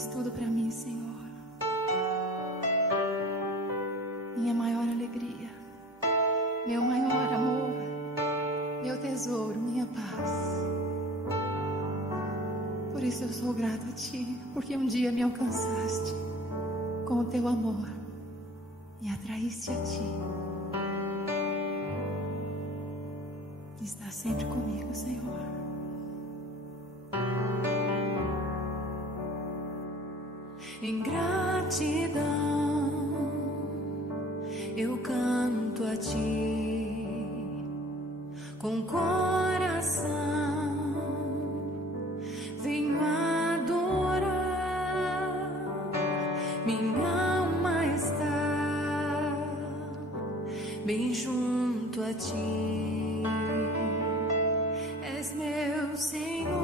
és tudo para mim, Senhor. Minha maior alegria, meu maior amor, meu tesouro, minha paz. Por isso eu sou grata a Ti, porque um dia me alcançaste com o Teu amor, me atraíste a Ti. Está sempre comigo, Senhor. Em gratidão eu canto a Ti com coração, venho adorar. Minha alma está bem junto a Ti. És meu Senhor,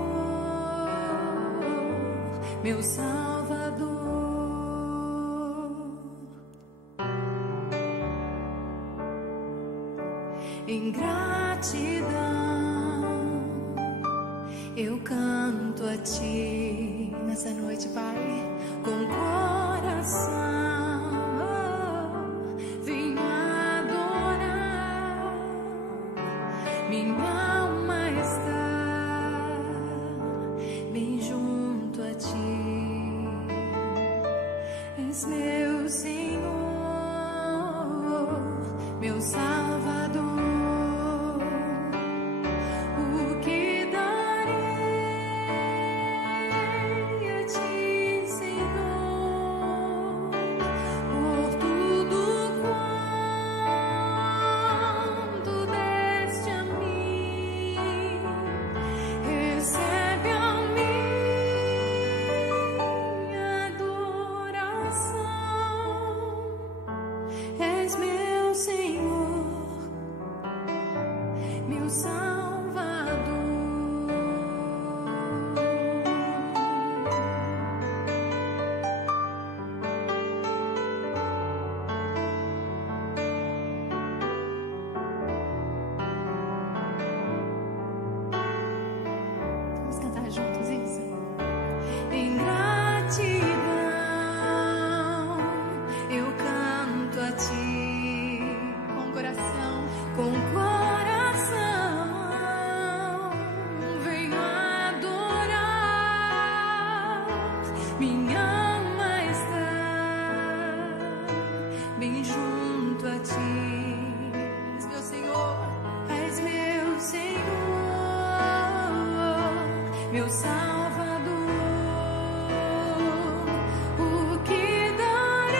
meu Salvador. Em gratidão eu canto a Ti nessa noite, Pai, com coração, venho adorar. Minha alma está bem junto a Ti. És meu Senhor, meu Salvador. Meu Salvador, o que darei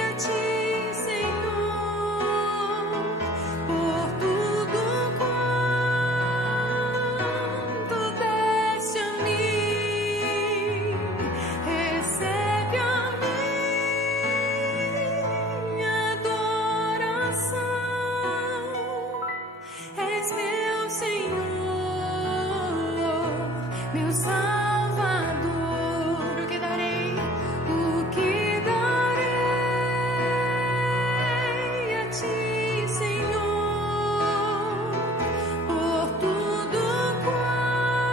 a Ti, Senhor, por tudo quanto deste a mim. Recebe a minha adoração. És meu Senhor, meu Salvador, o que darei a Ti, Senhor, por tudo quanto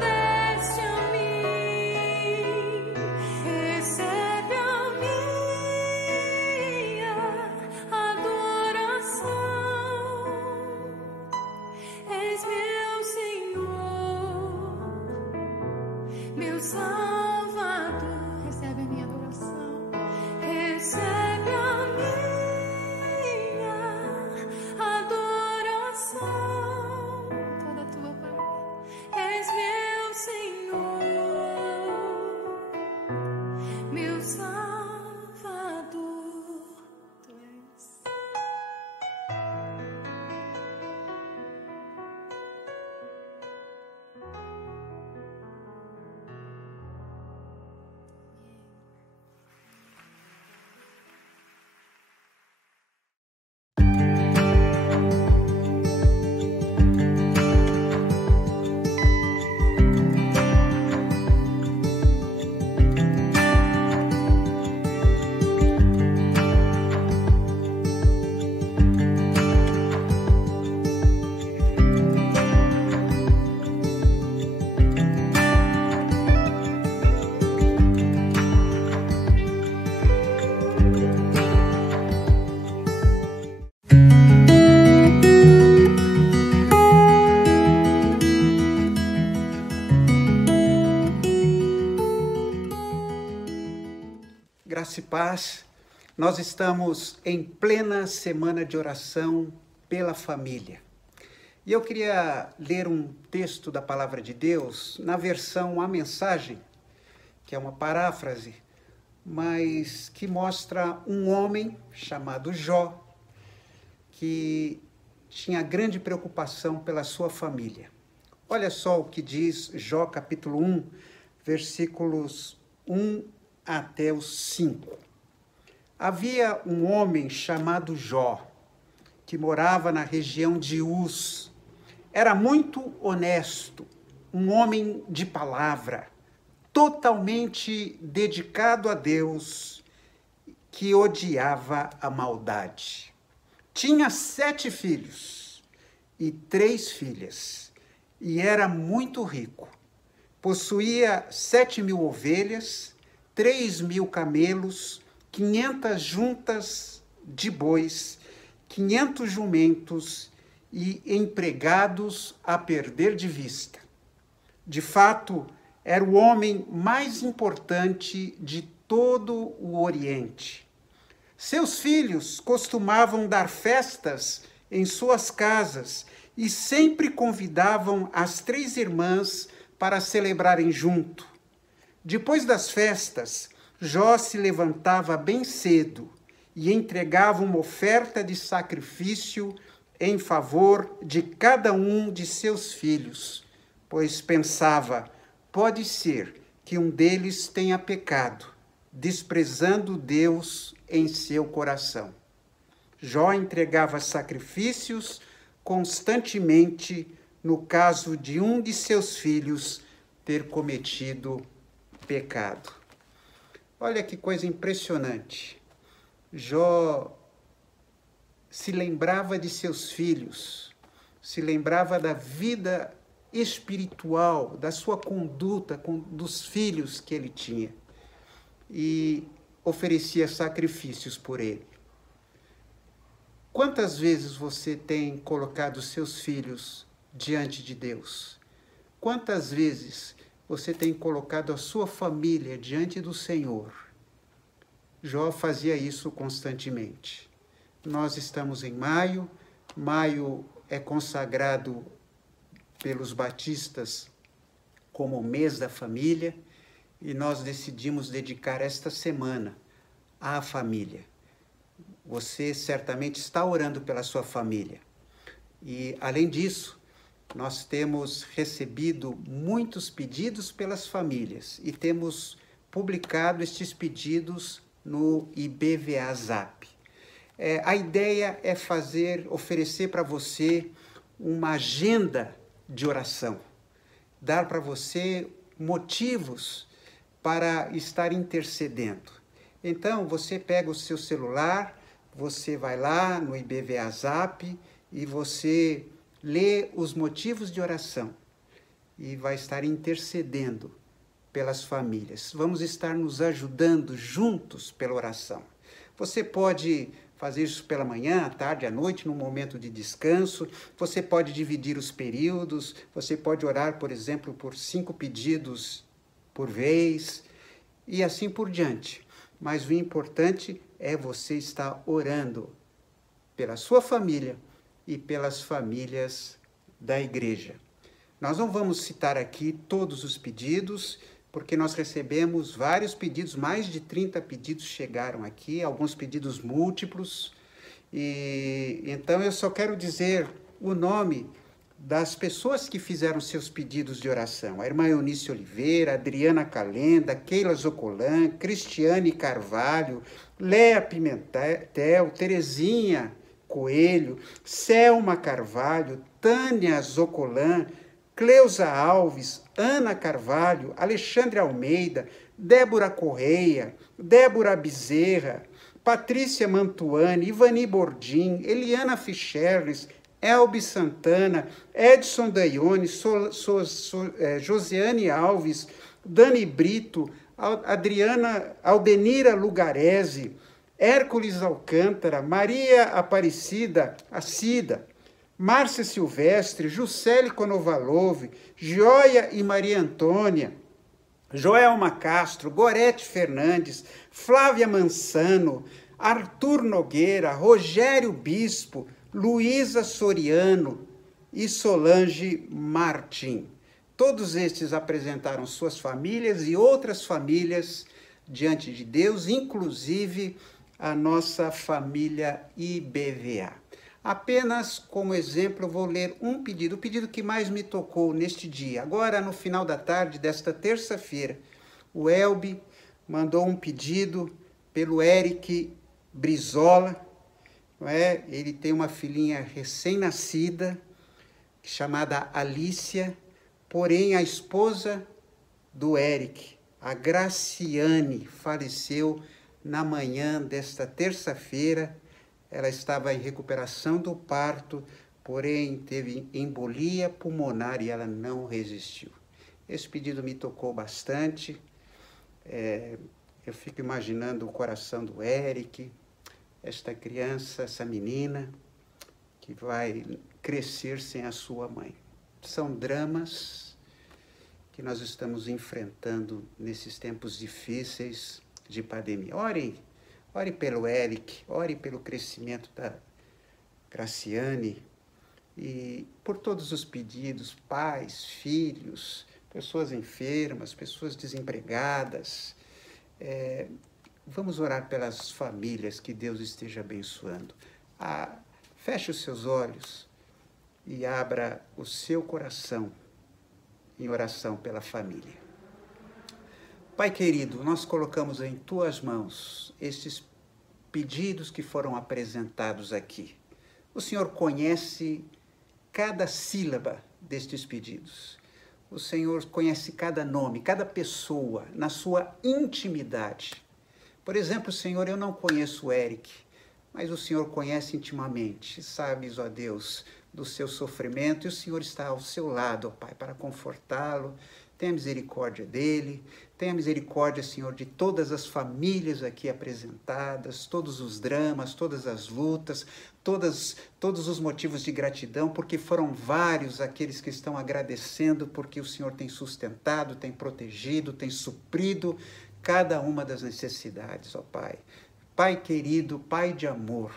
deste a mim. Recebe a minha adoração. És meu Senhor, Graça e paz. Nós estamos em plena semana de oração pela família. E eu queria ler um texto da Palavra de Deus na versão A Mensagem, que é uma paráfrase, mas que mostra um homem chamado Jó, que tinha grande preocupação pela sua família. Olha só o que diz Jó, capítulo 1, versículos 1 até os 5. Havia um homem chamado Jó, que morava na região de Uz. Era muito honesto, um homem de palavra, totalmente dedicado a Deus, que odiava a maldade. Tinha 7 filhos e 3 filhas, e era muito rico. Possuía 7.000 ovelhas, 3.000 camelos, 500 juntas de bois, 500 jumentos e empregados a perder de vista. De fato, era o homem mais importante de todo o Oriente. Seus filhos costumavam dar festas em suas casas e sempre convidavam as 3 irmãs para celebrarem junto. Depois das festas, Jó se levantava bem cedo e entregava uma oferta de sacrifício em favor de cada um de seus filhos, pois pensava, pode ser que um deles tenha pecado, desprezando Deus em seu coração. Jó entregava sacrifícios constantemente no caso de um de seus filhos ter cometido pecado. Olha que coisa impressionante. Jó se lembrava de seus filhos, se lembrava da vida espiritual, da sua conduta, dos filhos que ele tinha, e oferecia sacrifícios por ele. Quantas vezes você tem colocado seus filhos diante de Deus? Quantas vezes você tem colocado a sua família diante do Senhor? Jó fazia isso constantemente. Nós estamos em maio. Maio é consagrado pelos batistas como o mês da família, e nós decidimos dedicar esta semana à família. Você certamente está orando pela sua família. E, além disso, nós temos recebido muitos pedidos pelas famílias e temos publicado estes pedidos no IBVA Zap. A ideia é oferecer para você uma agenda de oração, dar para você motivos para estar intercedendo. Então, você pega o seu celular, você vai lá no IBVA Zap e você lê os motivos de oração e vai estar intercedendo pelas famílias. Vamos estar nos ajudando juntos pela oração. Você pode fazer isso pela manhã, à tarde, à noite, num momento de descanso. Você pode dividir os períodos. Você pode orar, por exemplo, por 5 pedidos por vez e assim por diante. Mas o importante é você estar orando pela sua família e pelas famílias da igreja. Nós não vamos citar aqui todos os pedidos, porque nós recebemos vários pedidos, mais de 30 pedidos chegaram aqui, alguns pedidos múltiplos. E então eu só quero dizer o nome das pessoas que fizeram seus pedidos de oração. A irmã Eunice Oliveira, Adriana Calenda, Keila Zocolan, Cristiane Carvalho, Léa Pimentel, Terezinha Coelho, Selma Carvalho, Tânia Zocolan, Cleusa Alves, Ana Carvalho, Alexandre Almeida, Débora Correia, Débora Bezerra, Patrícia Mantuani, Ivani Bordim, Eliana Ficherles, Elbi Santana, Edson Daione, Josiane Alves, Dani Brito, Aldenira Lugarese, Hércules Alcântara, Maria Aparecida, Cida, Márcia Silvestre, Juscelie Konovalov, Joia e Maria Antônia, Joelma Castro, Gorete Fernandes, Flávia Mansano, Arthur Nogueira, Rogério Bispo, Luísa Soriano e Solange Martim. Todos estes apresentaram suas famílias e outras famílias diante de Deus, inclusive a nossa família IBVA. Apenas como exemplo, eu vou ler um pedido, o pedido que mais me tocou neste dia. Agora, no final da tarde desta terça-feira, o Elbi mandou um pedido pelo Eric Brizola, não é? Ele tem uma filhinha recém-nascida, chamada Alícia, porém a esposa do Eric, a Graciane, faleceu na manhã desta terça-feira. Ela estava em recuperação do parto, porém teve embolia pulmonar e ela não resistiu. Esse pedido me tocou bastante. Eu fico imaginando o coração do Eric, esta criança, essa menina, que vai crescer sem a sua mãe. São dramas que nós estamos enfrentando nesses tempos difíceis de pandemia. Ore pelo Eric, ore pelo crescimento da Graciane e por todos os pedidos, pais, filhos, pessoas enfermas, pessoas desempregadas. Vamos orar pelas famílias, que Deus esteja abençoando. Feche os seus olhos e abra o seu coração em oração pela família. Pai querido, nós colocamos em tuas mãos estes pedidos que foram apresentados aqui. O Senhor conhece cada sílaba destes pedidos. O Senhor conhece cada nome, cada pessoa, na sua intimidade. Por exemplo, Senhor, eu não conheço o Eric, mas o Senhor conhece intimamente. Sabes, ó Deus, do seu sofrimento, e o Senhor está ao seu lado, ó Pai, para confortá-lo. Tenha misericórdia dele, tenha misericórdia, Senhor, de todas as famílias aqui apresentadas, todos os dramas, todas as lutas, todos os motivos de gratidão, porque foram vários aqueles que estão agradecendo, porque o Senhor tem sustentado, tem protegido, tem suprido cada uma das necessidades, ó Pai. Pai querido, Pai de amor,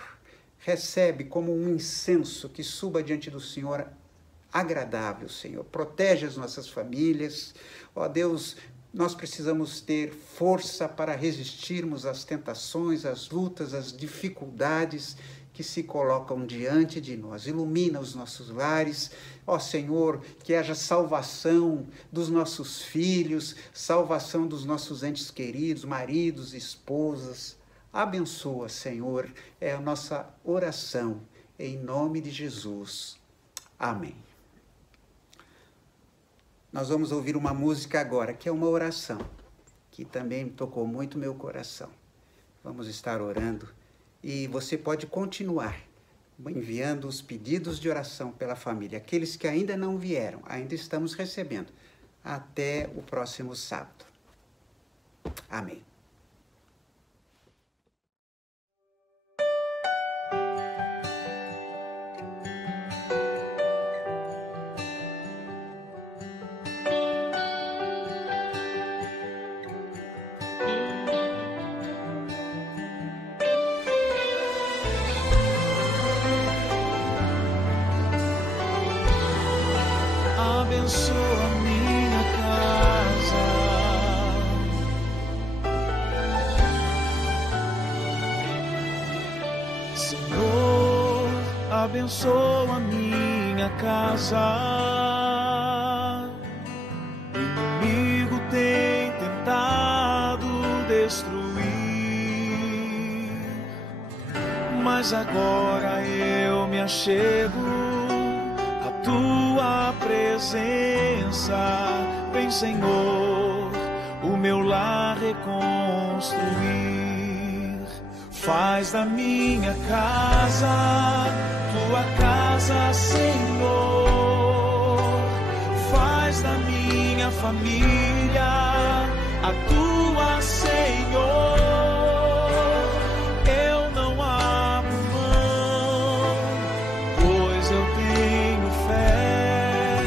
recebe como um incenso que suba diante do Senhor agradável, Senhor. Protege as nossas famílias. Ó Deus, nós precisamos ter força para resistirmos às tentações, às lutas, às dificuldades que se colocam diante de nós. Ilumina os nossos lares. Ó Senhor, que haja salvação dos nossos filhos, salvação dos nossos entes queridos, maridos, esposas. Abençoa, Senhor, é a nossa oração, em nome de Jesus. Amém. Nós vamos ouvir uma música agora, que é uma oração, que também tocou muito meu coração. Vamos estar orando e você pode continuar enviando os pedidos de oração pela família. Aqueles que ainda não vieram, ainda estamos recebendo, até o próximo sábado. Amém. Abençoa minha casa, Senhor, abençoa minha casa. O inimigo tem tentado destruir, mas agora eu me achego tua presença, vem Senhor, o meu lar reconstruir. Faz da minha casa tua casa, Senhor. Faz da minha família a tua, Senhor. Eu não abro mão, pois eu tenho fé.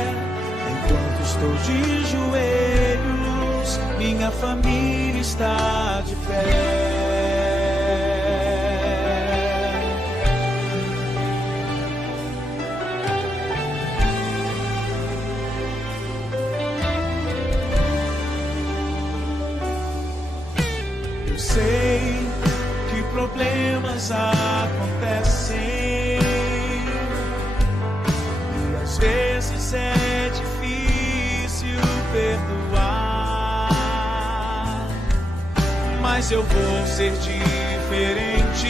Enquanto estou de joelhos, minha família está de pé. Eu sei que problemas acontecem e às vezes é difícil perdoar, mas eu vou ser diferente.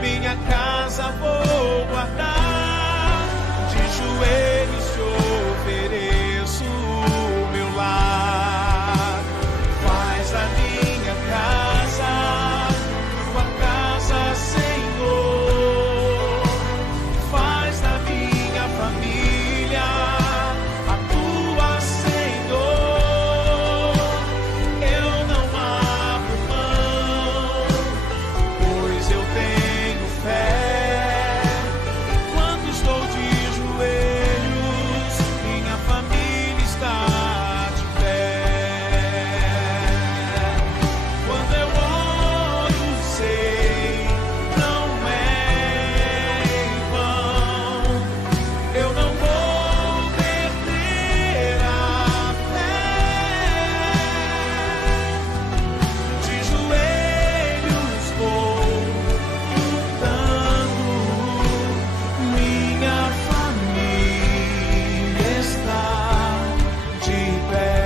Minha casa vou guardar, de joelhos te ofereço o meu lar. Faz da minha casa tua casa, Senhor. Faz da minha família a tua, Senhor. Eu não abro mão, pois eu tenho fé. Quando estou de joelhos, minha família está de pé. Quando eu oro, sei, não é em vão. Eu não vou perder a fé. De joelhos vou lutando, minha família está de pé.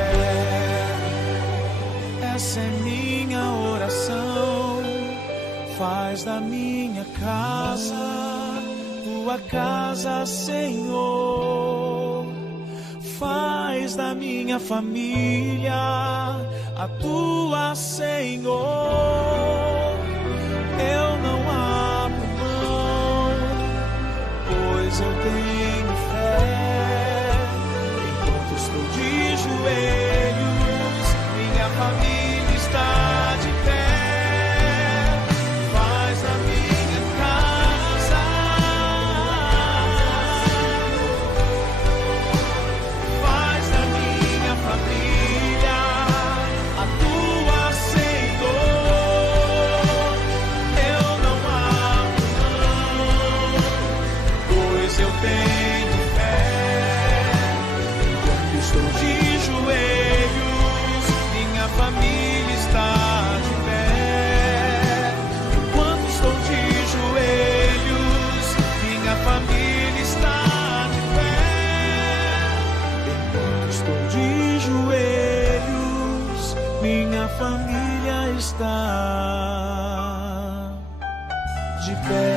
Essa é minha oração. Faz da minha casa tua casa, Senhor. Faz da minha família a tua, Senhor. Eu não abro mão, pois eu tenho fé. Enquanto estou de joelhos, minha família está de pé. Faz da minha casa, faz da minha família a tua, Senhor. Eu não abro mão, pois eu tenho fé. Enquanto estou de joelhos, minha família está de pé. Enquanto estou de joelhos, minha família está de pé. Enquanto estou de joelhos, minha família está de pé.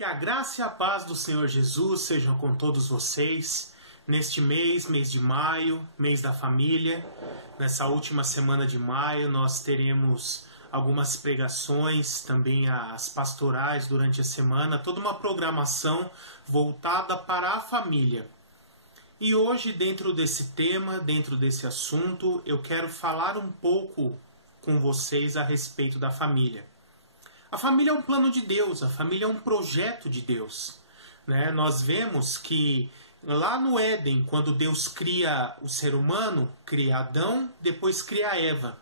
Que a graça e a paz do Senhor Jesus sejam com todos vocês neste mês de maio, mês da família. Nessa última semana de maio nós teremos algumas pregações, também as pastorais durante a semana, toda uma programação voltada para a família. E hoje, dentro desse tema, dentro desse assunto, eu quero falar um pouco com vocês a respeito da família. A família é um plano de Deus, a família é um projeto de Deus, né? Nós vemos que lá no Éden, quando Deus cria o ser humano, cria Adão, depois cria Eva.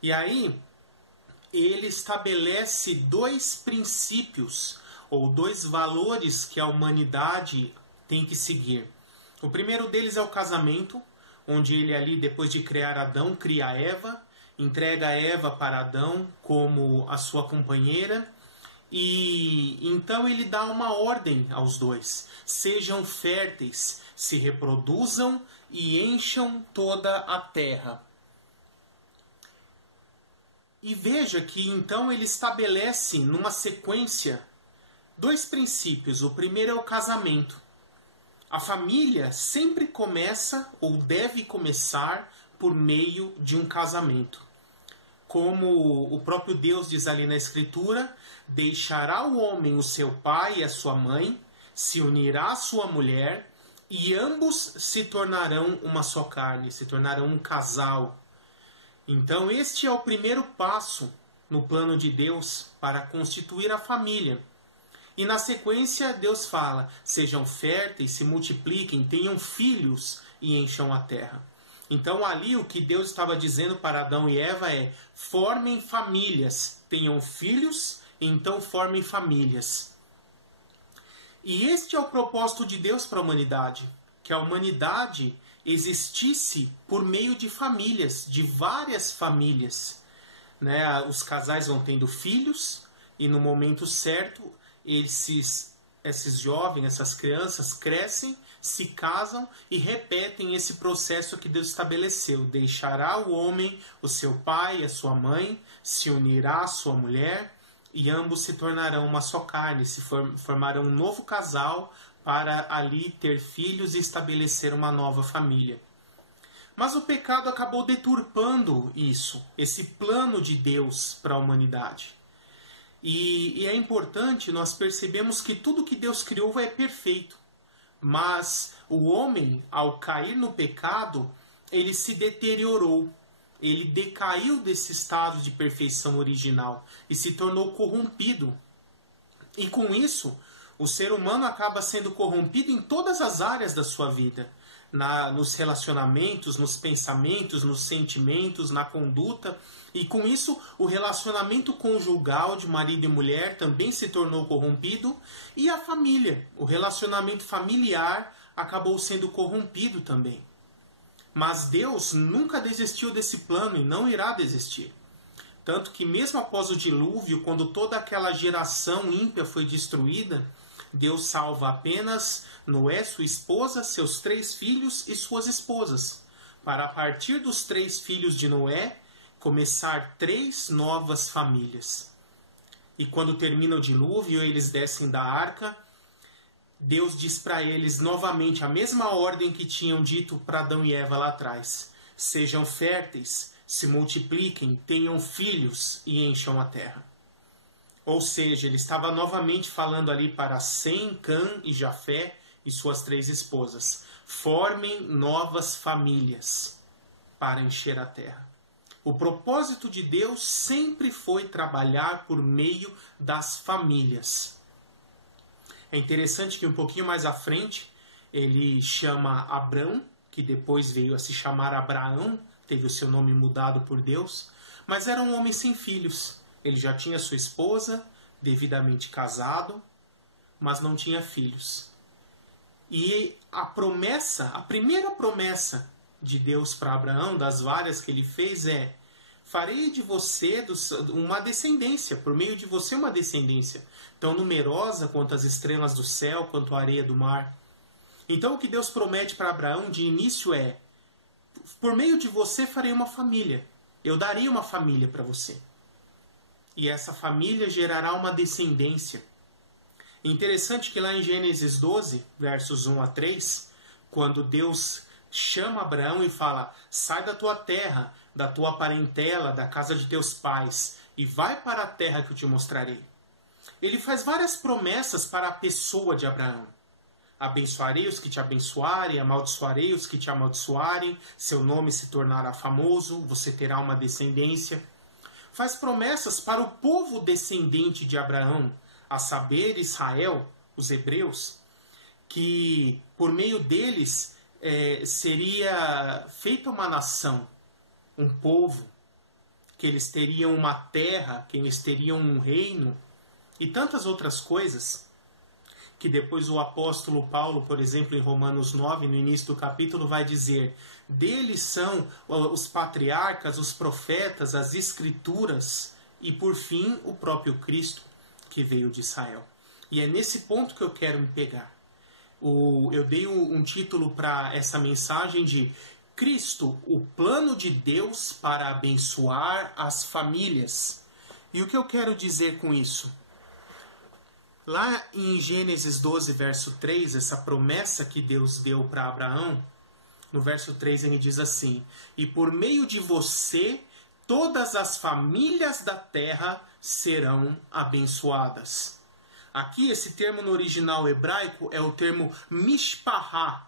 E aí, ele estabelece dois princípios, ou dois valores que a humanidade tem que seguir. O primeiro deles é o casamento, onde ele ali, depois de criar Adão, cria Eva, entrega Eva para Adão como a sua companheira, e então ele dá uma ordem aos dois: sejam férteis, se reproduzam e encham toda a terra. E veja que então ele estabelece numa sequência dois princípios. O primeiro é o casamento. A família sempre começa ou deve começar por meio de um casamento. Como o próprio Deus diz ali na Escritura: deixará o homem o seu pai e a sua mãe, se unirá à sua mulher, e ambos se tornarão uma só carne, se tornarão um casal. Então este é o primeiro passo no plano de Deus para constituir a família. E na sequência Deus fala: sejam férteis, se multipliquem, tenham filhos e encham a terra. Então ali o que Deus estava dizendo para Adão e Eva é: formem famílias, tenham filhos, então formem famílias. E este é o propósito de Deus para a humanidade, que a humanidade existisse por meio de famílias, de várias famílias, né? Os casais vão tendo filhos e no momento certo esses jovens, essas crianças crescem, se casam e repetem esse processo que Deus estabeleceu. Deixará o homem o seu pai e a sua mãe, se unirá à sua mulher, e ambos se tornarão uma só carne, se formarão um novo casal para ali ter filhos e estabelecer uma nova família. Mas o pecado acabou deturpando isso, esse plano de Deus para a humanidade. E é importante nós percebemos que tudo que Deus criou é perfeito. Mas o homem, ao cair no pecado, ele se deteriorou. Ele decaiu desse estado de perfeição original e se tornou corrompido. E com isso, o ser humano acaba sendo corrompido em todas as áreas da sua vida. Nos relacionamentos, nos pensamentos, nos sentimentos, na conduta. E com isso, o relacionamento conjugal de marido e mulher também se tornou corrompido. E a família, o relacionamento familiar, acabou sendo corrompido também. Mas Deus nunca desistiu desse plano e não irá desistir. Tanto que mesmo após o dilúvio, quando toda aquela geração ímpia foi destruída, Deus salva apenas Noé, sua esposa, seus 3 filhos e suas esposas, para a partir dos 3 filhos de Noé começar 3 novas famílias. E quando termina o dilúvio, eles descem da arca. Deus diz para eles novamente a mesma ordem que tinham dito para Adão e Eva lá atrás: sejam férteis, se multipliquem, tenham filhos e encham a terra. Ou seja, ele estava novamente falando ali para Sem, Cã e Jafé e suas 3 esposas: formem novas famílias para encher a terra. O propósito de Deus sempre foi trabalhar por meio das famílias. É interessante que um pouquinho mais à frente ele chama Abrão, que depois veio a se chamar Abraão, teve o seu nome mudado por Deus, mas era um homem sem filhos. Ele já tinha sua esposa, devidamente casado, mas não tinha filhos. E a primeira promessa de Deus para Abraão, das várias que ele fez, é: farei de você uma descendência, por meio de você uma descendência, tão numerosa quanto as estrelas do céu, quanto a areia do mar. Então o que Deus promete para Abraão de início é: por meio de você farei uma família, eu darei uma família para você. E essa família gerará uma descendência. Interessante que lá em Gênesis 12, versos 1 a 3, quando Deus chama Abraão e fala: sai da tua terra, da tua parentela, da casa de teus pais, e vai para a terra que eu te mostrarei. Ele faz várias promessas para a pessoa de Abraão. Abençoarei os que te abençoarem, amaldiçoarei os que te amaldiçoarem, seu nome se tornará famoso, você terá uma descendência. Faz promessas para o povo descendente de Abraão, a saber, Israel, os hebreus, que por meio deles seria feita uma nação, um povo, que eles teriam uma terra, que eles teriam um reino e tantas outras coisas que depois o apóstolo Paulo, por exemplo, em Romanos 9, no início do capítulo, vai dizer: deles são os patriarcas, os profetas, as escrituras e, por fim, o próprio Cristo, que veio de Israel. E é nesse ponto que eu quero me pegar. Eu dei um título para essa mensagem de Cristo, o plano de Deus para abençoar as famílias. E o que eu quero dizer com isso? Lá em Gênesis 12, verso 3, essa promessa que Deus deu para Abraão, no verso 3 ele diz assim: e por meio de você, todas as famílias da terra serão abençoadas. Aqui, esse termo no original hebraico é o termo mishpahá.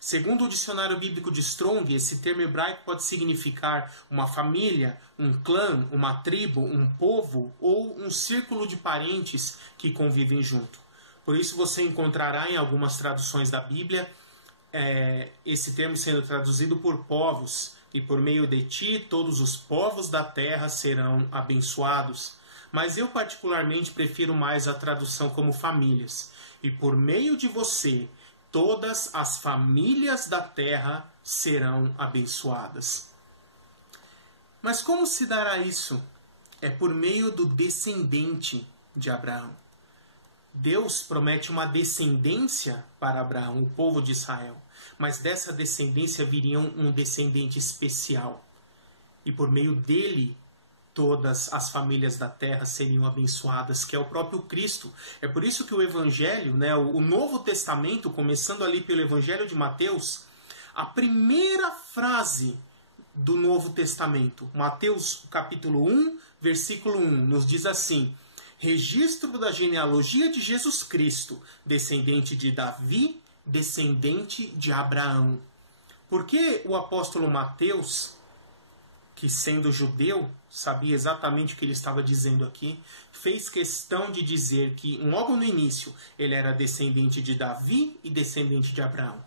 Segundo o dicionário bíblico de Strong, esse termo hebraico pode significar uma família, um clã, uma tribo, um povo ou um círculo de parentes que convivem junto. Por isso você encontrará em algumas traduções da Bíblia esse termo sendo traduzido por povos. E por meio de ti, todos os povos da terra serão abençoados. Mas eu particularmente prefiro mais a tradução como famílias. E por meio de você, todas as famílias da terra serão abençoadas. Mas como se dará isso? É por meio do descendente de Abraão. Deus promete uma descendência para Abraão, o povo de Israel. Mas dessa descendência viria um descendente especial. E por meio dele, todas as famílias da terra seriam abençoadas, que é o próprio Cristo. É por isso que o Evangelho, o Novo Testamento, começando ali pelo Evangelho de Mateus, a primeira frase do Novo Testamento, Mateus capítulo 1, versículo 1, nos diz assim: registro da genealogia de Jesus Cristo, descendente de Davi, descendente de Abraão. Porque o apóstolo Mateus, que sendo judeu, sabia exatamente o que ele estava dizendo aqui, fez questão de dizer que logo no início ele era descendente de Davi e descendente de Abraão.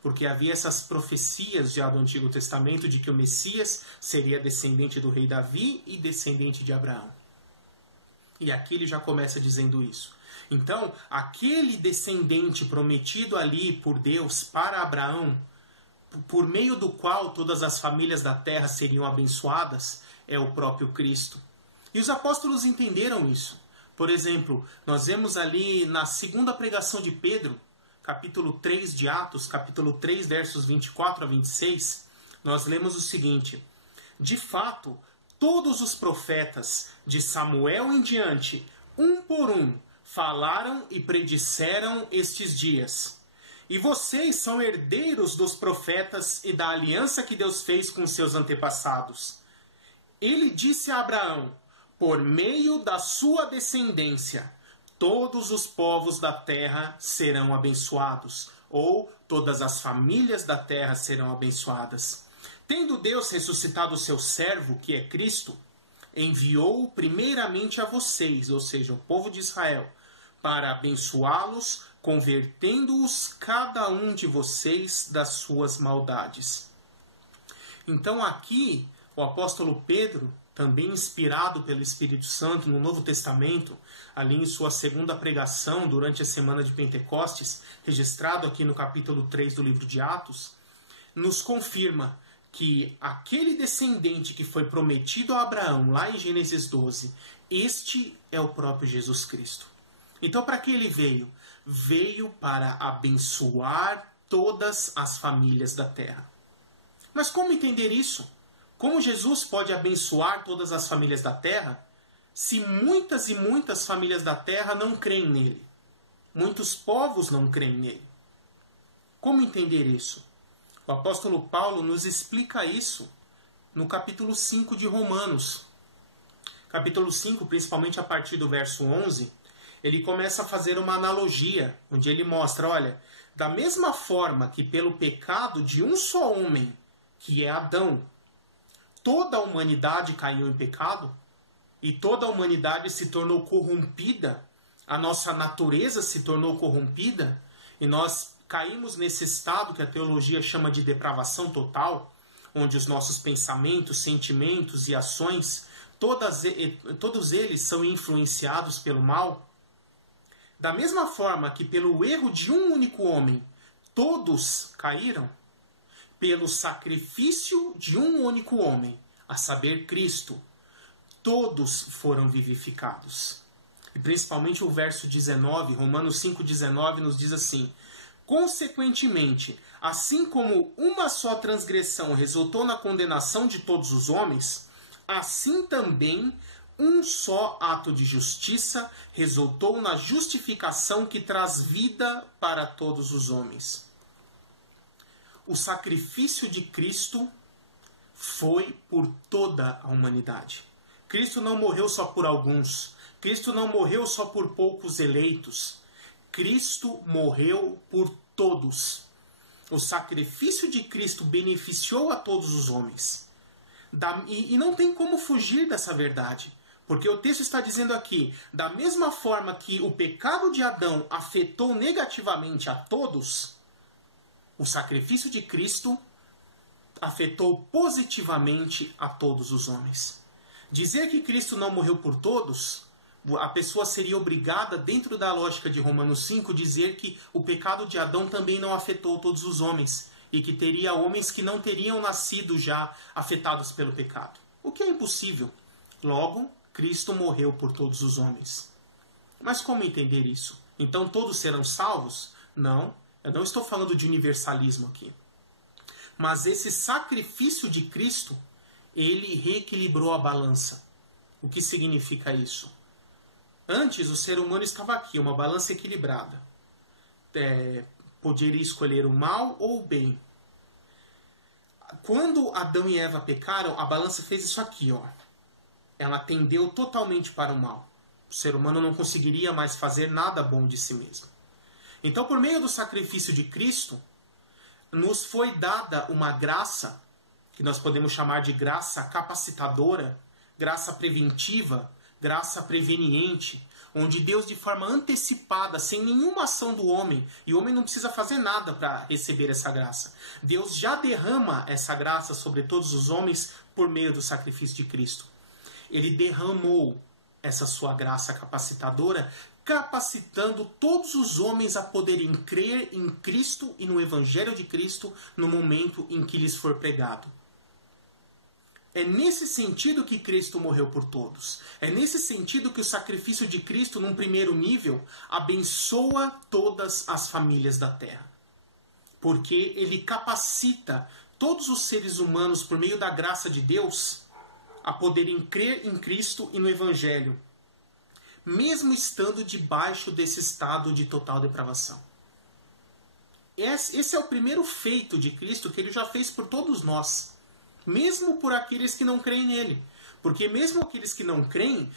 Porque havia essas profecias já do Antigo Testamento de que o Messias seria descendente do rei Davi e descendente de Abraão. E aqui ele já começa dizendo isso. Então, aquele descendente prometido ali por Deus para Abraão, por meio do qual todas as famílias da terra seriam abençoadas, é o próprio Cristo. E os apóstolos entenderam isso. Por exemplo, nós vemos ali na segunda pregação de Pedro, capítulo 3 de Atos, capítulo 3, versos 24 a 26, nós lemos o seguinte: de fato, todos os profetas, de Samuel em diante, um por um, falaram e predisseram estes dias. E vocês são herdeiros dos profetas e da aliança que Deus fez com seus antepassados. Ele disse a Abraão: por meio da sua descendência, todos os povos da terra serão abençoados, ou todas as famílias da terra serão abençoadas. Tendo Deus ressuscitado o seu servo, que é Cristo, enviou-o primeiramente a vocês, ou seja, o povo de Israel, para abençoá-los, convertendo-os cada um de vocês das suas maldades. Então aqui, o apóstolo Pedro, também inspirado pelo Espírito Santo no Novo Testamento, ali em sua segunda pregação durante a semana de Pentecostes, registrado aqui no capítulo 3 do livro de Atos, nos confirma que aquele descendente que foi prometido a Abraão, lá em Gênesis 12, este é o próprio Jesus Cristo. Então, para que ele veio? Veio para abençoar todas as famílias da terra. Mas como entender isso? Como Jesus pode abençoar todas as famílias da terra se muitas e muitas famílias da terra não creem nele? muitos povos não creem nele. Como entender isso? O apóstolo Paulo nos explica isso no capítulo 5 de Romanos. Capítulo 5, principalmente a partir do verso 11, ele começa a fazer uma analogia, onde ele mostra, olha, da mesma forma que pelo pecado de um só homem, que é Adão, toda a humanidade caiu em pecado, e toda a humanidade se tornou corrompida, a nossa natureza se tornou corrompida, e nós caímos nesse estado que a teologia chama de depravação total, onde os nossos pensamentos, sentimentos e ações, todos eles são influenciados pelo mal. Da mesma forma que pelo erro de um único homem, todos caíram, pelo sacrifício de um único homem, a saber, Cristo, todos foram vivificados. E principalmente o verso 19, Romanos 5,19 nos diz assim: consequentemente, assim como uma só transgressão resultou na condenação de todos os homens, assim também um só ato de justiça resultou na justificação que traz vida para todos os homens. O sacrifício de Cristo foi por toda a humanidade. Cristo não morreu só por alguns. Cristo não morreu só por poucos eleitos. Cristo morreu por todos. O sacrifício de Cristo beneficiou a todos os homens. E não tem como fugir dessa verdade. Porque o texto está dizendo aqui, da mesma forma que o pecado de Adão afetou negativamente a todos, o sacrifício de Cristo afetou positivamente a todos os homens. Dizer que Cristo não morreu por todos, a pessoa seria obrigada, dentro da lógica de Romanos 5, dizer que o pecado de Adão também não afetou todos os homens, e que teria homens que não teriam nascido já afetados pelo pecado. O que é impossível. Logo, Cristo morreu por todos os homens. Mas como entender isso? Então todos serão salvos? Não, eu não estou falando de universalismo aqui. Mas esse sacrifício de Cristo, ele reequilibrou a balança. O que significa isso? Antes o ser humano estava aqui, uma balança equilibrada. Poderia escolher o mal ou o bem. Quando Adão e Eva pecaram, a balança fez isso aqui, ó. Ela tendeu totalmente para o mal. O ser humano não conseguiria mais fazer nada bom de si mesmo. Então, por meio do sacrifício de Cristo, nos foi dada uma graça, que nós podemos chamar de graça capacitadora, graça preventiva, graça preveniente, onde Deus, de forma antecipada, sem nenhuma ação do homem, e o homem não precisa fazer nada para receber essa graça, Deus já derrama essa graça sobre todos os homens por meio do sacrifício de Cristo. Ele derramou essa sua graça capacitadora, capacitando todos os homens a poderem crer em Cristo e no Evangelho de Cristo no momento em que lhes for pregado. É nesse sentido que Cristo morreu por todos. É nesse sentido que o sacrifício de Cristo, num primeiro nível, abençoa todas as famílias da terra. Porque ele capacita todos os seres humanos, por meio da graça de Deus, a poderem crer em Cristo e no Evangelho, mesmo estando debaixo desse estado de total depravação. Esse é o primeiro feito de Cristo que ele já fez por todos nós, mesmo por aqueles que não creem nele. Porque mesmo aqueles que não creem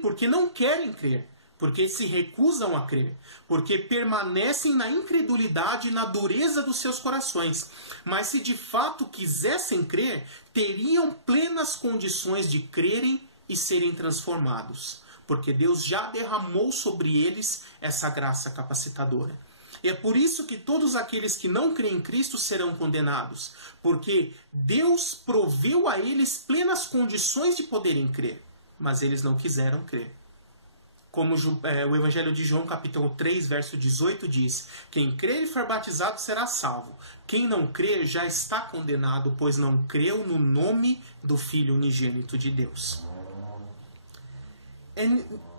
porque não querem crer, porque se recusam a crer, porque permanecem na incredulidade e na dureza dos seus corações. Mas se de fato quisessem crer, teriam plenas condições de crerem e serem transformados, porque Deus já derramou sobre eles essa graça capacitadora. E é por isso que todos aqueles que não creem em Cristo serão condenados, porque Deus proveu a eles plenas condições de poderem crer, mas eles não quiseram crer. Como o Evangelho de João, capítulo 3, verso 18 diz: quem crer e for batizado será salvo. Quem não crer já está condenado, pois não creu no nome do Filho unigênito de Deus.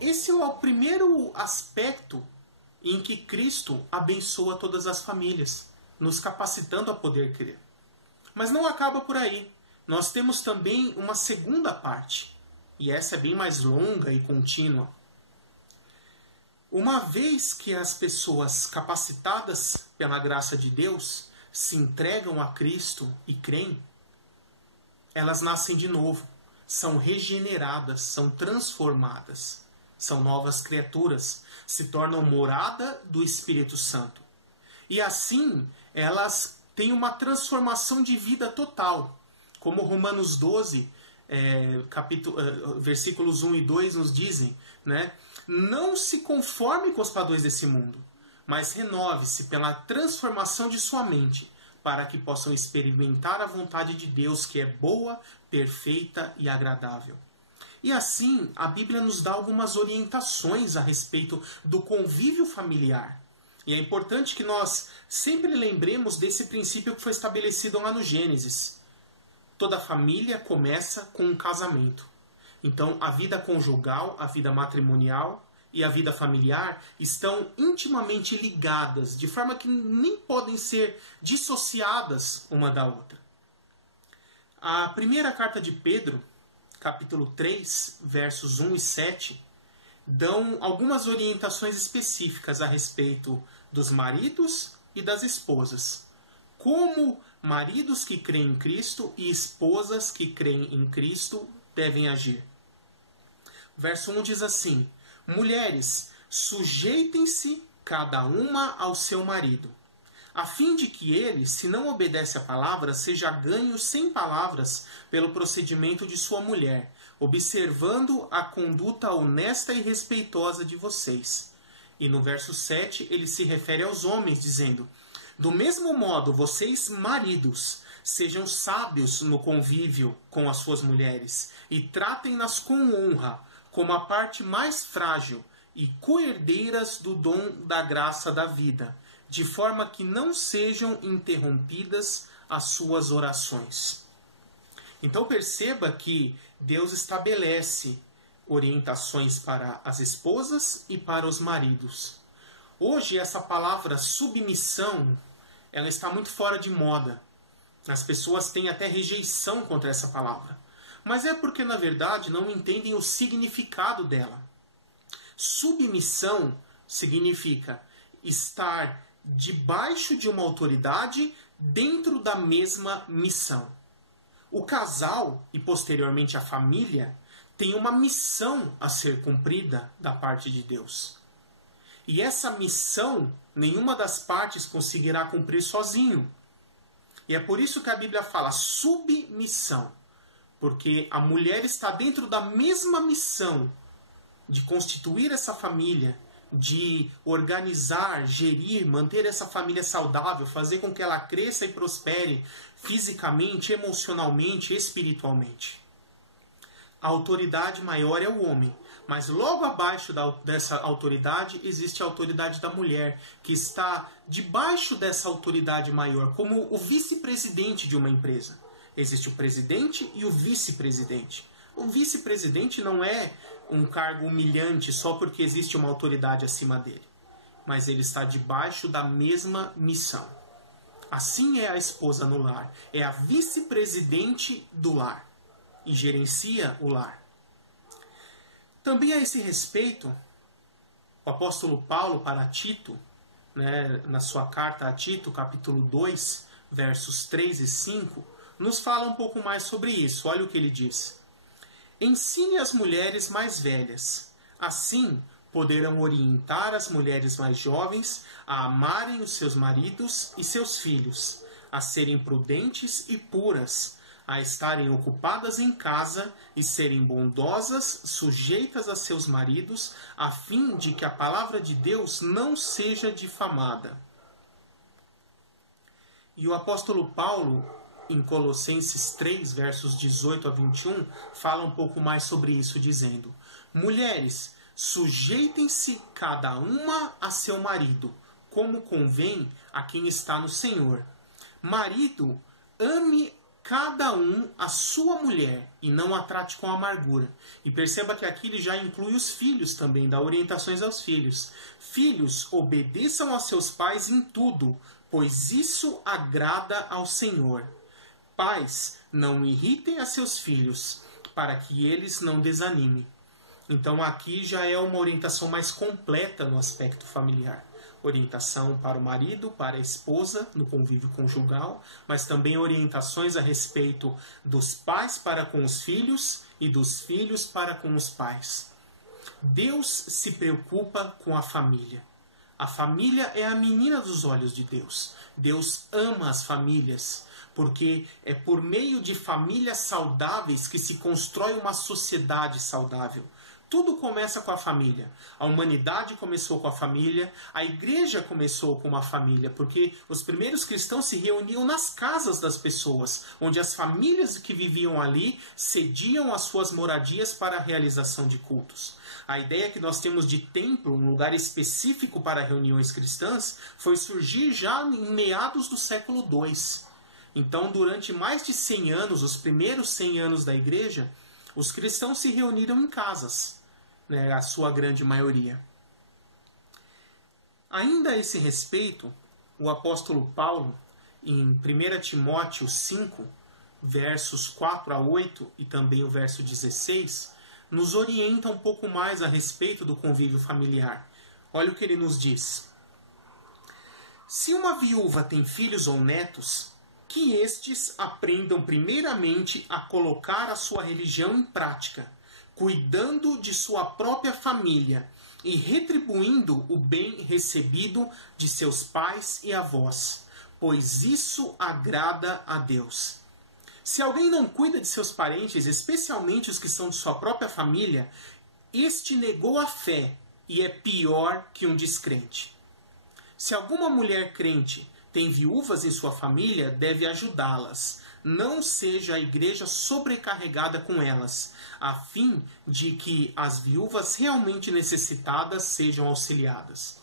Esse é o primeiro aspecto em que Cristo abençoa todas as famílias, nos capacitando a poder crer. Mas não acaba por aí. Nós temos também uma segunda parte, e essa é bem mais longa e contínua. Uma vez que as pessoas capacitadas pela graça de Deus se entregam a Cristo e creem, elas nascem de novo, são regeneradas, são transformadas, são novas criaturas, se tornam morada do Espírito Santo. E assim, elas têm uma transformação de vida total, como Romanos 12, versículos 1 e 2 nos dizem, né? Não se conforme com os padrões desse mundo, mas renove-se pela transformação de sua mente, para que possam experimentar a vontade de Deus, que é boa, perfeita e agradável. E assim, a Bíblia nos dá algumas orientações a respeito do convívio familiar. E é importante que nós sempre lembremos desse princípio que foi estabelecido lá no Gênesis. Toda família começa com um casamento. Então, a vida conjugal, a vida matrimonial e a vida familiar estão intimamente ligadas, de forma que nem podem ser dissociadas uma da outra. A primeira carta de Pedro, capítulo 3, versos 1 e 7, dão algumas orientações específicas a respeito dos maridos e das esposas. Como maridos que creem em Cristo e esposas que creem em Cristo devem agir. Verso 1 diz assim: mulheres, sujeitem-se cada uma ao seu marido, a fim de que ele, se não obedece à palavra, seja ganho sem palavras pelo procedimento de sua mulher, observando a conduta honesta e respeitosa de vocês. E no verso 7 ele se refere aos homens, dizendo: do mesmo modo, vocês, maridos, sejam sábios no convívio com as suas mulheres e tratem-nas com honra, como a parte mais frágil, e coerdeiras do dom da graça da vida, de forma que não sejam interrompidas as suas orações. Então perceba que Deus estabelece orientações para as esposas e para os maridos. Hoje essa palavra submissão, ela está muito fora de moda. As pessoas têm até rejeição contra essa palavra. Mas é porque, na verdade, não entendem o significado dela. Submissão significa estar debaixo de uma autoridade dentro da mesma missão. O casal e, posteriormente, a família tem uma missão a ser cumprida da parte de Deus. E essa missão, nenhuma das partes conseguirá cumprir sozinho. E é por isso que a Bíblia fala submissão. Porque a mulher está dentro da mesma missão de constituir essa família, de organizar, gerir, manter essa família saudável, fazer com que ela cresça e prospere fisicamente, emocionalmente, espiritualmente. A autoridade maior é o homem, mas logo abaixo dessa autoridade existe a autoridade da mulher, que está debaixo dessa autoridade maior, como o vice-presidente de uma empresa. Existe o presidente e o vice-presidente. O vice-presidente não é um cargo humilhante só porque existe uma autoridade acima dele, mas ele está debaixo da mesma missão. Assim é a esposa no lar, é a vice-presidente do lar e gerencia o lar. Também a esse respeito, o apóstolo Paulo para Tito, na sua carta a Tito, capítulo 2, versos 3 e 5, nos fala um pouco mais sobre isso. Olha o que ele diz. Ensine as mulheres mais velhas. Assim, poderão orientar as mulheres mais jovens a amarem os seus maridos e seus filhos, a serem prudentes e puras, a estarem ocupadas em casa e serem bondosas, sujeitas a seus maridos, a fim de que a palavra de Deus não seja difamada. E o apóstolo Paulo, em Colossenses 3, versos 18 a 21, fala um pouco mais sobre isso, dizendo: mulheres, sujeitem-se cada uma a seu marido, como convém a quem está no Senhor. Marido, ame cada um a sua mulher e não a trate com amargura. E perceba que aqui ele já inclui os filhos também, dá orientações aos filhos. Filhos, obedeçam a seus pais em tudo, pois isso agrada ao Senhor. Pais, não irritem a seus filhos, para que eles não desanimem. Então aqui já é uma orientação mais completa no aspecto familiar. Orientação para o marido, para a esposa, no convívio conjugal, mas também orientações a respeito dos pais para com os filhos e dos filhos para com os pais. Deus se preocupa com a família. A família é a menina dos olhos de Deus. Deus ama as famílias, porque é por meio de famílias saudáveis que se constrói uma sociedade saudável. Tudo começa com a família. A humanidade começou com a família, a igreja começou com uma família, porque os primeiros cristãos se reuniam nas casas das pessoas, onde as famílias que viviam ali cediam as suas moradias para a realização de cultos. A ideia que nós temos de templo, um lugar específico para reuniões cristãs, foi surgir já em meados do século II. Então, durante mais de 100 anos, os primeiros 100 anos da igreja, os cristãos se reuniram em casas, né, a sua grande maioria. Ainda a esse respeito, o apóstolo Paulo, em 1 Timóteo 5, versos 4 a 8 e também o verso 16, nos orienta um pouco mais a respeito do convívio familiar. Olha o que ele nos diz. Se uma viúva tem filhos ou netos, que estes aprendam primeiramente a colocar a sua religião em prática, cuidando de sua própria família e retribuindo o bem recebido de seus pais e avós, pois isso agrada a Deus. Se alguém não cuida de seus parentes, especialmente os que são de sua própria família, este negou a fé e é pior que um descrente. Se alguma mulher crente tem viúvas em sua família, deve ajudá-las. Não seja a igreja sobrecarregada com elas, a fim de que as viúvas realmente necessitadas sejam auxiliadas.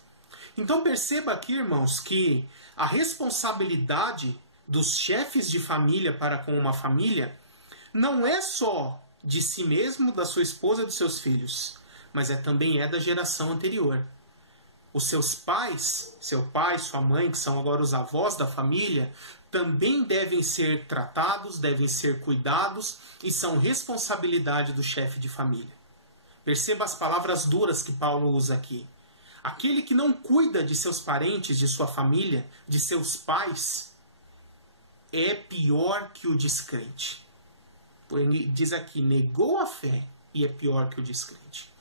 Então perceba aqui, irmãos, que a responsabilidade dos chefes de família para com uma família não é só de si mesmo, da sua esposa e dos seus filhos, mas também da geração anterior. Os seus pais, seu pai, sua mãe, que são agora os avós da família, também devem ser tratados, devem ser cuidados e são responsabilidade do chefe de família. Perceba as palavras duras que Paulo usa aqui. Aquele que não cuida de seus parentes, de sua família, de seus pais, é pior que o descrente. Ele diz aqui, negou a fé e é pior que o descrente.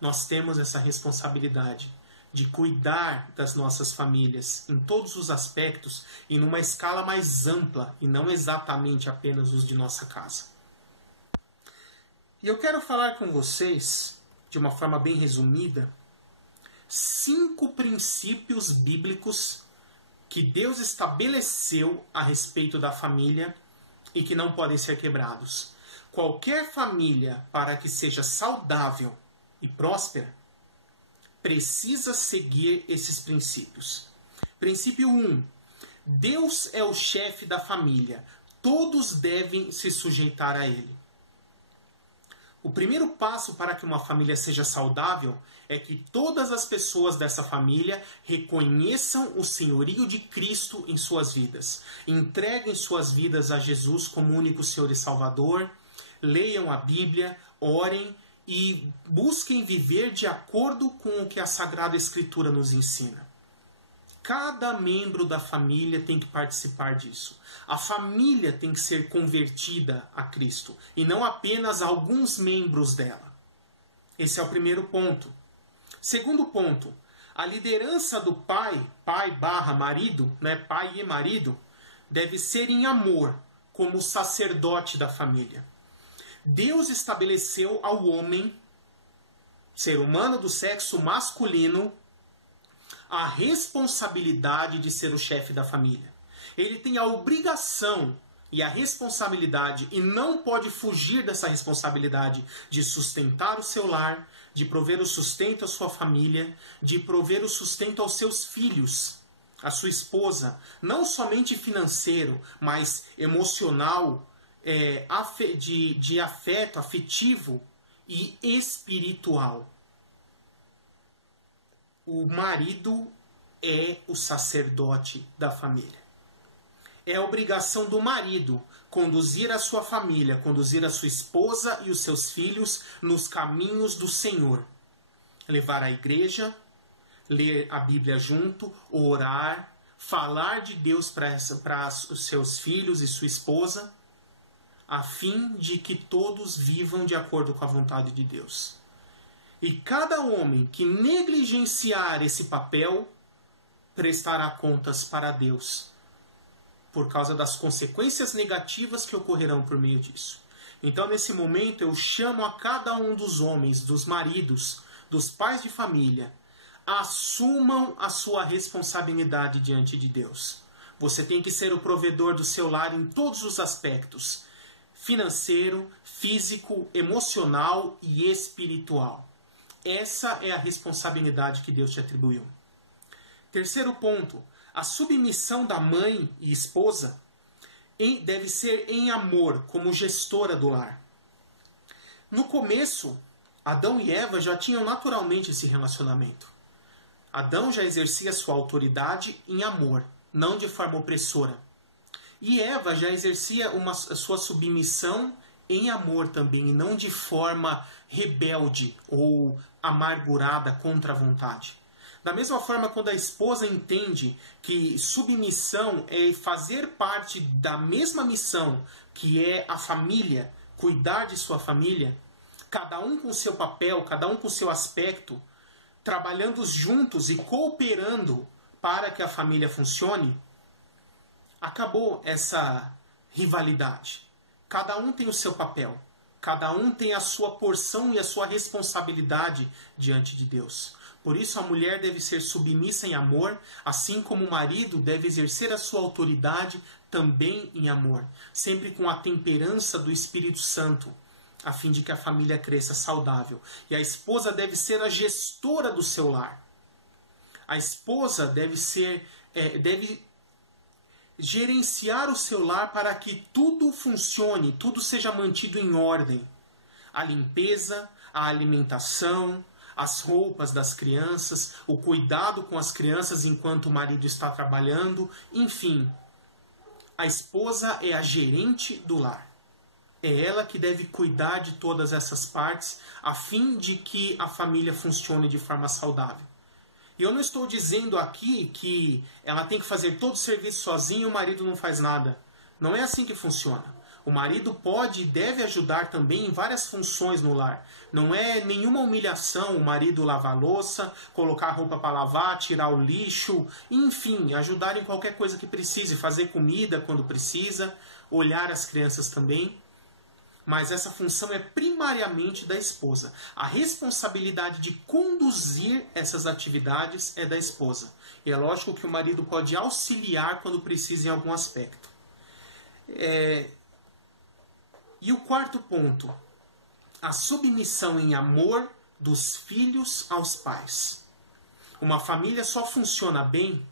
Nós temos essa responsabilidade de cuidar das nossas famílias em todos os aspectos e numa escala mais ampla e não exatamente apenas os de nossa casa. E eu quero falar com vocês, de uma forma bem resumida, 5 princípios bíblicos que Deus estabeleceu a respeito da família e que não podem ser quebrados. Qualquer família, para que seja saudável e próspera, precisa seguir esses princípios. Princípio 1. Deus é o chefe da família. Todos devem se sujeitar a Ele. O primeiro passo para que uma família seja saudável é que todas as pessoas dessa família reconheçam o senhorio de Cristo em suas vidas. Entreguem suas vidas a Jesus como único Senhor e Salvador. Leiam a Bíblia, orem e busquem viver de acordo com o que a Sagrada Escritura nos ensina. Cada membro da família tem que participar disso. A família tem que ser convertida a Cristo e não apenas alguns membros dela. Esse é o primeiro ponto. Segundo ponto, a liderança do pai/marido, né, pai e marido, deve ser em amor, como sacerdote da família. Deus estabeleceu ao homem, ser humano do sexo masculino, a responsabilidade de ser o chefe da família. Ele tem a obrigação e a responsabilidade, e não pode fugir dessa responsabilidade, de sustentar o seu lar, de prover o sustento à sua família, de prover o sustento aos seus filhos, à sua esposa, não somente financeiro, mas emocional, de afeto, afetivo e espiritual. O marido é o sacerdote da família. é a obrigação do marido conduzir a sua família, conduzir a sua esposa e os seus filhos nos caminhos do Senhor. Levar à igreja, ler a Bíblia junto, orar, falar de Deus para os seus filhos e sua esposa, a fim de que todos vivam de acordo com a vontade de Deus. E cada homem que negligenciar esse papel prestará contas para Deus, por causa das consequências negativas que ocorrerão por meio disso. Então, nesse momento, eu chamo a cada um dos homens, dos maridos, dos pais de família, assumam a sua responsabilidade diante de Deus. Você tem que ser o provedor do seu lar em todos os aspectos: financeiro, físico, emocional e espiritual. Essa é a responsabilidade que Deus te atribuiu. Terceiro ponto: a submissão da mãe e esposa deve ser em amor, como gestora do lar. No começo, Adão e Eva já tinham naturalmente esse relacionamento. Adão já exercia sua autoridade em amor, não de forma opressora. E Eva já exercia a sua submissão em amor também, e não de forma rebelde ou amargurada contra a vontade. Da mesma forma, quando a esposa entende que submissão é fazer parte da mesma missão que é a família, cuidar de sua família, cada um com seu papel, cada um com seu aspecto, trabalhando juntos e cooperando para que a família funcione, acabou essa rivalidade. Cada um tem o seu papel, cada um tem a sua porção e a sua responsabilidade diante de Deus. Por isso a mulher deve ser submissa em amor, assim como o marido deve exercer a sua autoridade também em amor, sempre com a temperança do Espírito Santo, a fim de que a família cresça saudável. E a esposa deve ser a gestora do seu lar. A esposa deve gerenciar o seu lar para que tudo funcione, tudo seja mantido em ordem. A limpeza, a alimentação, as roupas das crianças, o cuidado com as crianças enquanto o marido está trabalhando, enfim. A esposa é a gerente do lar. É ela que deve cuidar de todas essas partes, a fim de que a família funcione de forma saudável. E eu não estou dizendo aqui que ela tem que fazer todo o serviço sozinha e o marido não faz nada. Não é assim que funciona. O marido pode e deve ajudar também em várias funções no lar. Não é nenhuma humilhação o marido lavar a louça, colocar a roupa para lavar, tirar o lixo, enfim, ajudar em qualquer coisa que precise, fazer comida quando precisa, olhar as crianças também. Mas essa função é primariamente da esposa. A responsabilidade de conduzir essas atividades é da esposa. E é lógico que o marido pode auxiliar quando precisa em algum aspecto. E o quarto ponto, a submissão em amor dos filhos aos pais. Uma família só funciona bem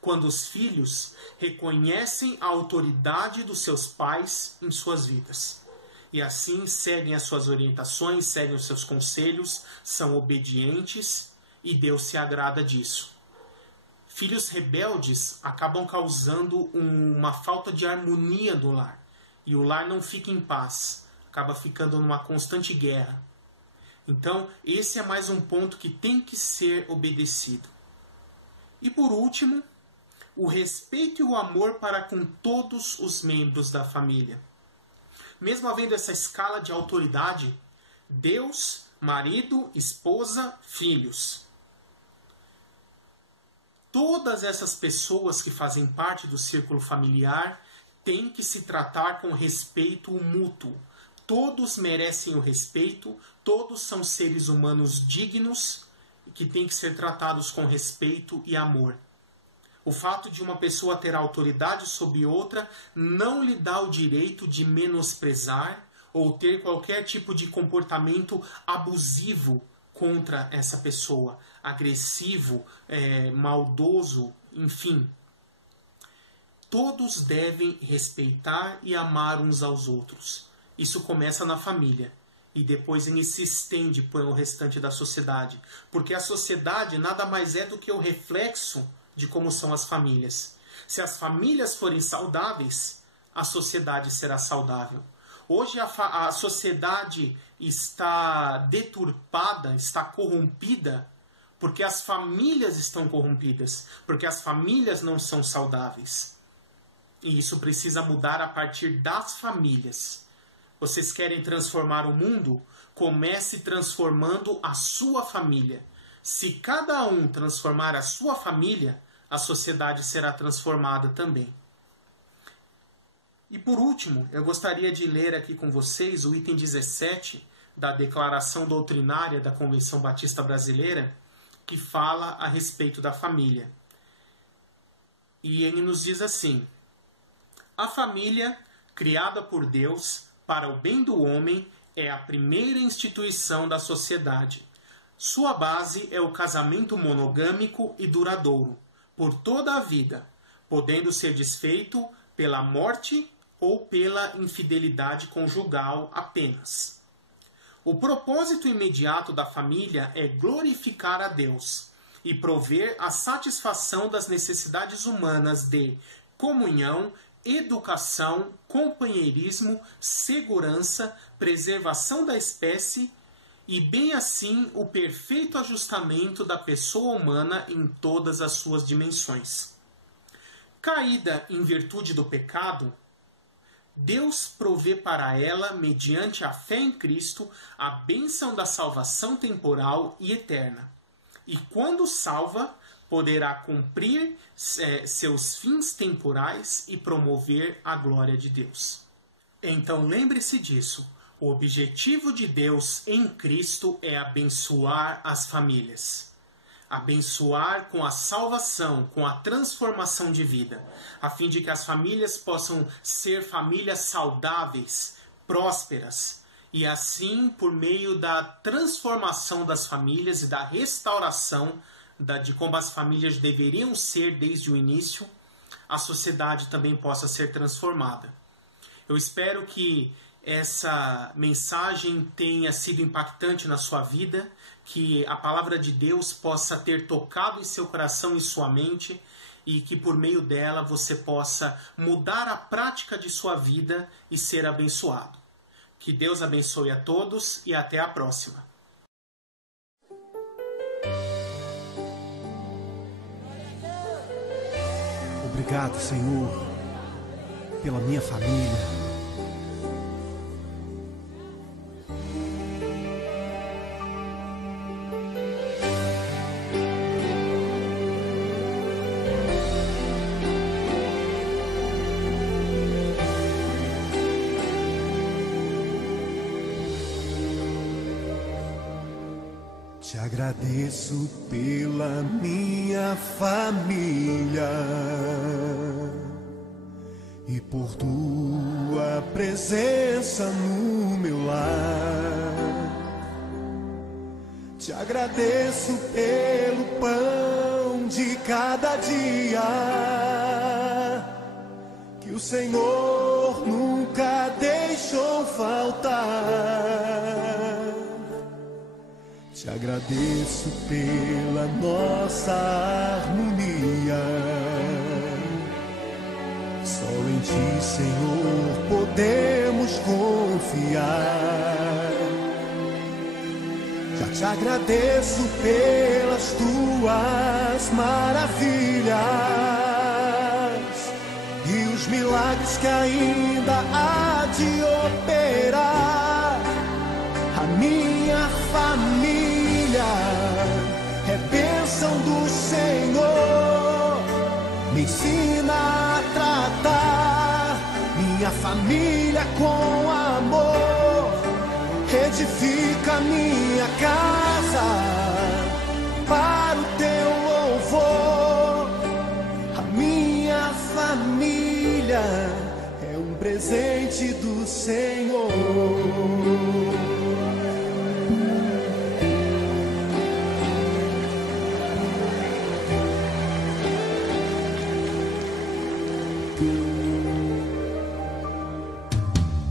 quando os filhos reconhecem a autoridade dos seus pais em suas vidas. E assim seguem as suas orientações, seguem os seus conselhos, são obedientes e Deus se agrada disso. Filhos rebeldes acabam causando uma falta de harmonia no lar. E o lar não fica em paz, acaba ficando numa constante guerra. Então, esse é mais um ponto que tem que ser obedecido. E por último, o respeito e o amor para com todos os membros da família. Mesmo havendo essa escala de autoridade, Deus, marido, esposa, filhos. Todas essas pessoas que fazem parte do círculo familiar têm que se tratar com respeito mútuo. Todos merecem o respeito, todos são seres humanos dignos que têm que ser tratados com respeito e amor. O fato de uma pessoa ter autoridade sobre outra não lhe dá o direito de menosprezar ou ter qualquer tipo de comportamento abusivo contra essa pessoa, agressivo, maldoso, enfim. Todos devem respeitar e amar uns aos outros. Isso começa na família e depois se estende para o restante da sociedade, porque a sociedade nada mais é do que o reflexo de como são as famílias. Se as famílias forem saudáveis, a sociedade será saudável. Hoje a sociedade está deturpada, está corrompida, porque as famílias estão corrompidas, porque as famílias não são saudáveis. E isso precisa mudar a partir das famílias. Vocês querem transformar o mundo? Comece transformando a sua família. Se cada um transformar a sua família, a sociedade será transformada também. E por último, eu gostaria de ler aqui com vocês o item 17 da Declaração Doutrinária da Convenção Batista Brasileira, que fala a respeito da família. E ele nos diz assim: a família, criada por Deus para o bem do homem, é a primeira instituição da sociedade. Sua base é o casamento monogâmico e duradouro, por toda a vida, podendo ser desfeito pela morte ou pela infidelidade conjugal apenas. O propósito imediato da família é glorificar a Deus e prover a satisfação das necessidades humanas de comunhão, educação, companheirismo, segurança, preservação da espécie e, bem assim, o perfeito ajustamento da pessoa humana em todas as suas dimensões. Caída em virtude do pecado, Deus provê para ela, mediante a fé em Cristo, a bênção da salvação temporal e eterna. E quando salva, poderá cumprir seus fins temporais e promover a glória de Deus. Então lembre-se disso. O objetivo de Deus em Cristo é abençoar as famílias. Abençoar com a salvação, com a transformação de vida, a fim de que as famílias possam ser famílias saudáveis, prósperas, e assim, por meio da transformação das famílias e da restauração de como as famílias deveriam ser desde o início, a sociedade também possa ser transformada. Eu espero que essa mensagem tenha sido impactante na sua vida, que a palavra de Deus possa ter tocado em seu coração e sua mente, e que por meio dela você possa mudar a prática de sua vida e ser abençoado. Que Deus abençoe a todos e até a próxima. Obrigado, Senhor, pela minha família. Te agradeço pela minha família e por tua presença no meu lar. Te agradeço pelo pão de cada dia que o Senhor nunca deixou faltar. Te agradeço pela nossa harmonia. Só em Ti, Senhor, podemos confiar. Já te agradeço pelas Tuas maravilhas e os milagres que ainda há de operar. A minha família é bênção do Senhor. Me ensina a tratar minha família com amor. Edifica minha casa para o Teu louvor. A minha família é um presente do Senhor.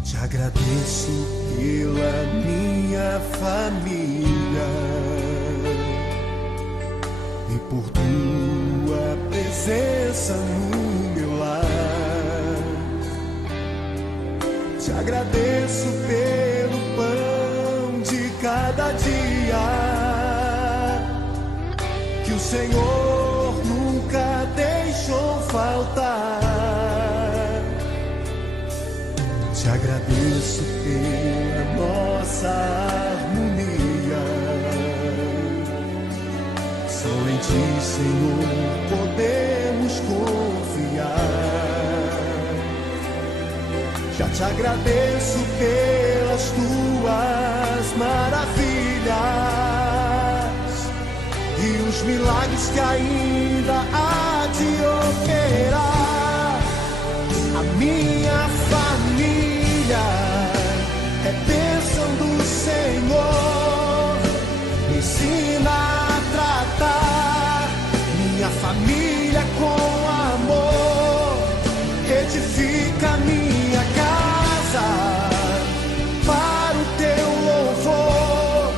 Te agradeço pela minha família e por Tua presença no Te agradeço pelo pão de cada dia, que o Senhor nunca deixou faltar. Te agradeço pela nossa harmonia. Só em Ti, Senhor, podemos confiar. Já te agradeço pelas Tuas maravilhas e os milagres que ainda há de operar. A minha família é bênção do Senhor. Me ensina a tratar minha família com amor. Edifica minha casa para o Teu louvor.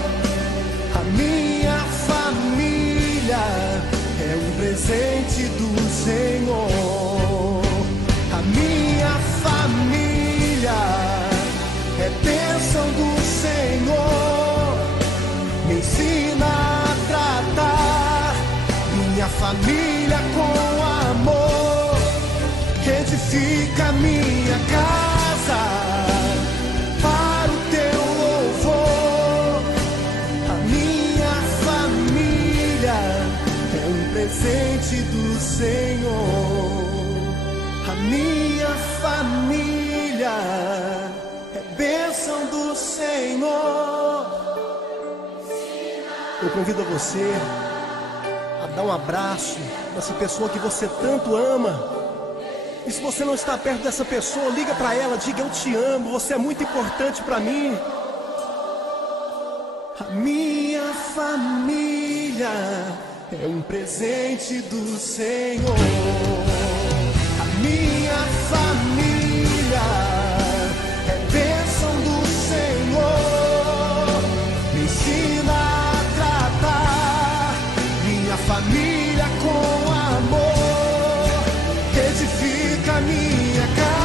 A minha família é um presente do Senhor. A minha família é bênção do Senhor. Me ensina a tratar minha família com amor. Edifica minha casa para o Teu louvor. A minha família é um presente do Senhor. A minha família é bênção do Senhor. Eu convido você a dar um abraço nessa pessoa que você tanto ama. E se você não está perto dessa pessoa, liga para ela, diga: eu te amo, você é muito importante para mim. A minha família é um presente do Senhor. A minha família é bênção do Senhor. Me ensina a tratar minha família com amor. Edifica minha casa